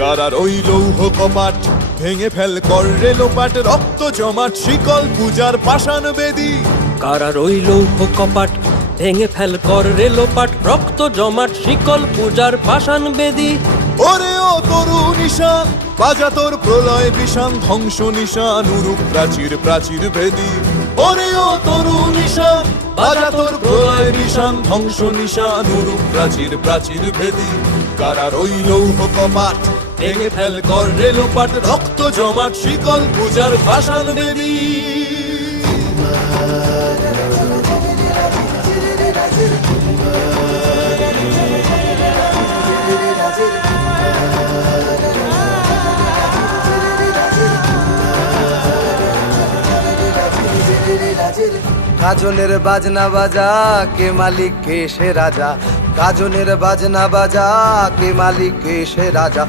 কারার ওই লৌহ কপাট ভেঙে ফেল কর রে লোপাট, রক্ত জমাট শিকল পূজার পাষাণ বেদী। কারার ওই লৌহ কপাট ভেঙে ফেল কর রে লোপাট, রক্ত জমাট শিকল পূজার পাষাণ বেদী। ওরে ও তরু নিশান বাজা তোর প্রলয় বিষান, ধ্বংস নিশান উরুক প্রাচীর প্রাচীর ভেদী। ওরে ও তরু নিশান বাজা তোর প্রলয় বিষান, ধ্বংস নিশান উরুক প্রাচীর প্রাচীর ভেদী। কারার ওই লৌহ কপাট ভেঙে ফেল কর রে লোপাট, রক্ত জমাট শিকল পূজার পাষাণ বেদী। গাজনের বাজনা বাজা, কে মালিক কে সে রাজা। গাজনের বাজনা বাজা, কে মালিক কে সে রাজা।